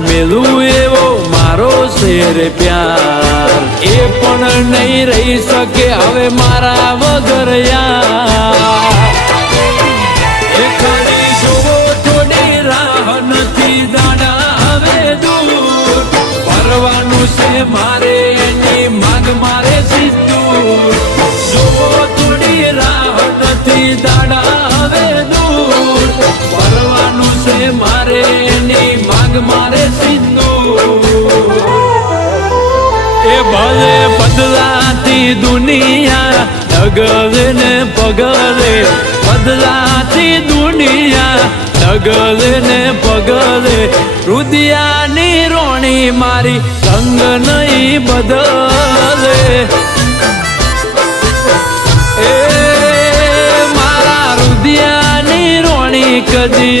મેલું એવો મારો શેર પ્યાર એ પણ નહીં રહી શકે હવે મારા વગર યાર એ ખાલી જોવો થોડી રાહ નથી દાડા હવે દૂર પરવાનું છે મારે એની માંગ મારે સીધું જોવો થોડી રાહ નથી દાડા હવે દૂર પરવાનું છે મારે એની માંગ મારે સીધું એ ભલે બદલાતી દુનિયા ડગલે ને પગલે બદલાતી દુનિયા ડગલે ને પગલે રુદિયાની રોણી મારી રંગ નહીં બદલે એ મારા રુદિયાની રોણી કદી